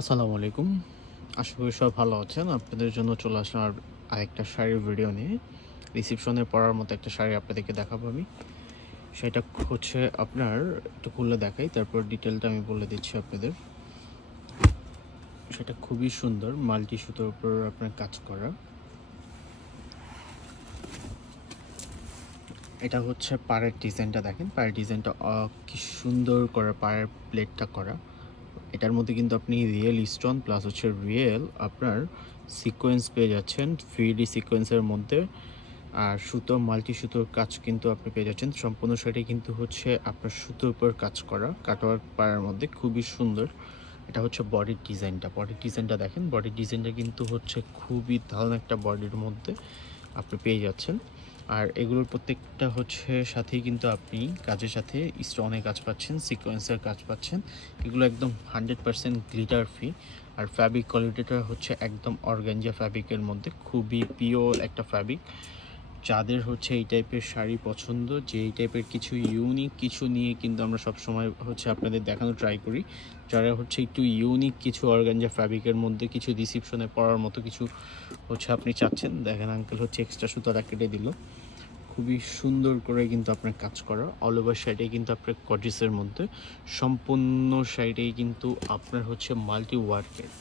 আসসালামু আলাইকুম। আশা করি সবাই ভালো আছেন। আপনাদের জন্য চলে আসলাম আরেকটা শাড়ির ভিডিও নিয়ে। রিসেপশনে পরার মতো একটা শাড়ি আপনাদেরকে দেখাবো আমি। সেটা হচ্ছে আপনার একটু খুলে দেখাই, তারপর ডিটেলটা আমি বলে দিচ্ছি আপনাদের। সেটা খুবই সুন্দর, মাল্টি সুতোর উপর আপনার কাজ করা। এটা হচ্ছে পাড়ের ডিজাইনটা দেখেন, পাড়ের ডিজাইনটা কি সুন্দর করে পাড়ের প্লেটটা করা। এটার মধ্যে কিন্তু আপনি রিয়েল স্টোন প্লাস হচ্ছে রিয়েল আপনার সিকোয়েন্স পেয়ে যাচ্ছেন 3D সিকোয়েন্সের মধ্যে। আর সুতো মাল্টি সুতোর কাজ কিন্তু আপনি পেয়ে যাচ্ছেন। সম্পূর্ণ শাড়ি কিন্তু হচ্ছে আপনার সুতোর উপর কাজ করা, কাটওয়ার্ক পাড়ের মধ্যে খুবই সুন্দর। এটা হচ্ছে বডির ডিজাইনটা দেখেন, বডির ডিজাইনটা কিন্তু হচ্ছে খুবই দারুণ একটা বডির মধ্যে আপনি পেয়ে যাচ্ছেন। আর এগুলোর প্রত্যেকটা হচ্ছে সাথেই কিন্তু আপনি কাজের সাথে স্টোনের কাজ পাচ্ছেন, সিকোয়েন্সের কাজ পাচ্ছেন। এগুলো একদম 100% গ্লিটার ফ্রি। আর ফ্যাব্রিক কোয়ালিটিটা হচ্ছে একদম অর্গানজা ফ্যাব্রিকের মধ্যে, খুবই পিওর একটা ফ্যাব্রিক। যাদের হচ্ছে এই টাইপের শাড়ি পছন্দ, যে এই টাইপের কিছু ইউনিক কিছু নিয়ে কিন্তু আমরা সবসময় হচ্ছে আপনাদের দেখানো ট্রাই করি। যারা হচ্ছে একটু ইউনিক কিছু অর্গানজা ফ্যাব্রিকের মধ্যে কিছু রিসেপশনে পরার মতো কিছু হচ্ছে আপনি চাচ্ছেন, দেখেন আঙ্কেল হচ্ছে এক্সট্রা সুতাটা কেটে দিল। খুবই সুন্দর করে কিন্তু আপনার কাজ করা, অল ওভার শাড়িটাই কিন্তু আপনার গর্জিয়াসের মধ্যে। সম্পূর্ণ শাড়িটাই কিন্তু আপনার হচ্ছে মাল্টি ওয়ার্কের।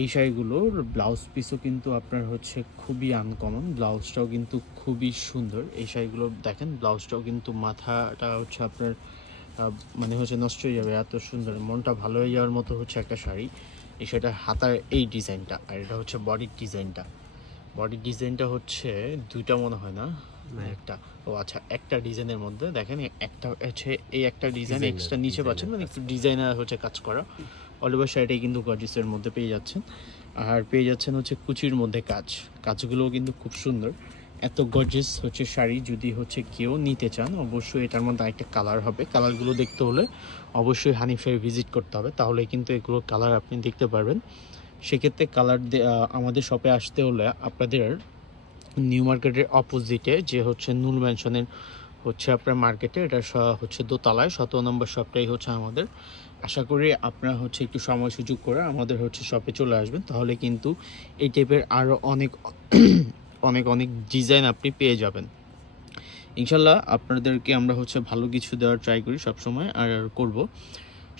এই শাড়িগুলোর ব্লাউজ পিসও কিন্তু আপনার হচ্ছে খুবই আনকমন, ব্লাউজটাও কিন্তু খুবই সুন্দর। এই শাড়িগুলো দেখেন, ব্লাউজটাও কিন্তু মাথাটা হচ্ছে আপনার মানে হচ্ছে নষ্ট হয়ে যাবে, এত সুন্দর, মনটা ভালো হয়ে যাওয়ার মতো হচ্ছে একটা শাড়ি। এই শাড়িটার হাতার এই ডিজাইনটা, আর এটা হচ্ছে বডির ডিজাইনটা হচ্ছে দুইটা মনে হয় না, একটা, ও আচ্ছা, একটা ডিজাইনের মধ্যে দেখেন, একটা হচ্ছে এই একটা ডিজাইন এক্সট্রা নিচে পাচ্ছেন, মানে একটু ডিজাইনার হচ্ছে কাজ করা। অল ওভার শাড়িটাই কিন্তু গর্জিয়াসের মধ্যে পেয়ে যাচ্ছেন। আর পেয়ে যাচ্ছেন হচ্ছে কুচির মধ্যে কাজগুলোও কিন্তু খুব সুন্দর। এত গর্জিয়াস হচ্ছে শাড়ি যদি হচ্ছে কেউ নিতে চান, অবশ্যই এটার মধ্যে আরেকটা কালার হবে। কালারগুলো দেখতে হলে অবশ্যই হানিফ শাড়ি ভিজিট করতে হবে, তাহলে কিন্তু এগুলো কালার আপনি দেখতে পারবেন। সেক্ষেত্রে কালার আমাদের শপে আসতে হলে আপনাদের নিউ মার্কেটের অপোজিটে যে হচ্ছে নূর ম্যানশনের হচ্ছে আপনার মার্কেটে, এটা হচ্ছে দোতলায় 17 নম্বর শপটাই হচ্ছে আমাদের। আশা করি আপনারা হচ্ছে একটু সময় সুযোগ করে আমাদের হচ্ছে শপে চলে আসবেন, তাহলে কিন্তু এই টাইপের আরও অনেক অনেক অনেক ডিজাইন আপনি পেয়ে যাবেন। ইনশাল্লাহ আপনাদেরকে আমরা হচ্ছে ভালো কিছু দেওয়ার ট্রাই করি সবসময়, আর করব।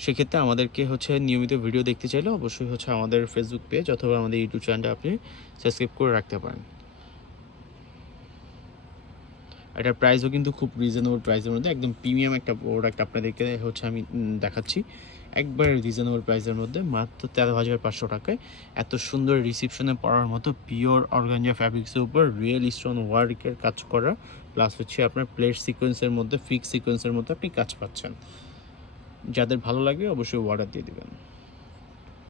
সেক্ষেত্রে আমাদেরকে হচ্ছে নিয়মিত ভিডিও দেখতে চাইলে অবশ্যই হচ্ছে আমাদের ফেসবুক পেজ অথবা আমাদের ইউটিউব চ্যানেলটা আপনি সাবস্ক্রাইব করে রাখতে পারেন। এটার প্রাইসও কিন্তু খুব রিজনেবল প্রাইসের মধ্যে, একদম প্রিমিয়াম একটা প্রোডাক্ট আপনাদেরকে হচ্ছে আমি দেখাচ্ছি একবারে রিজনেবল প্রাইসের মধ্যে, মাত্র 13,500 টাকায়। এত সুন্দর রিসেপশনে পরার মতো পিওর অর্গানজা ফ্যাব্রিক্সের উপর রিয়েল স্টোন ওয়ার্কের কাজ করা, প্লাস হচ্ছে আপনার প্লেট সিকোয়েন্সের মধ্যে, ফিক্স সিকোয়েন্সের মধ্যে আপনি কাজ পাচ্ছেন। যাদের ভালো লাগে অবশ্যই অর্ডার দিয়ে দেবেন।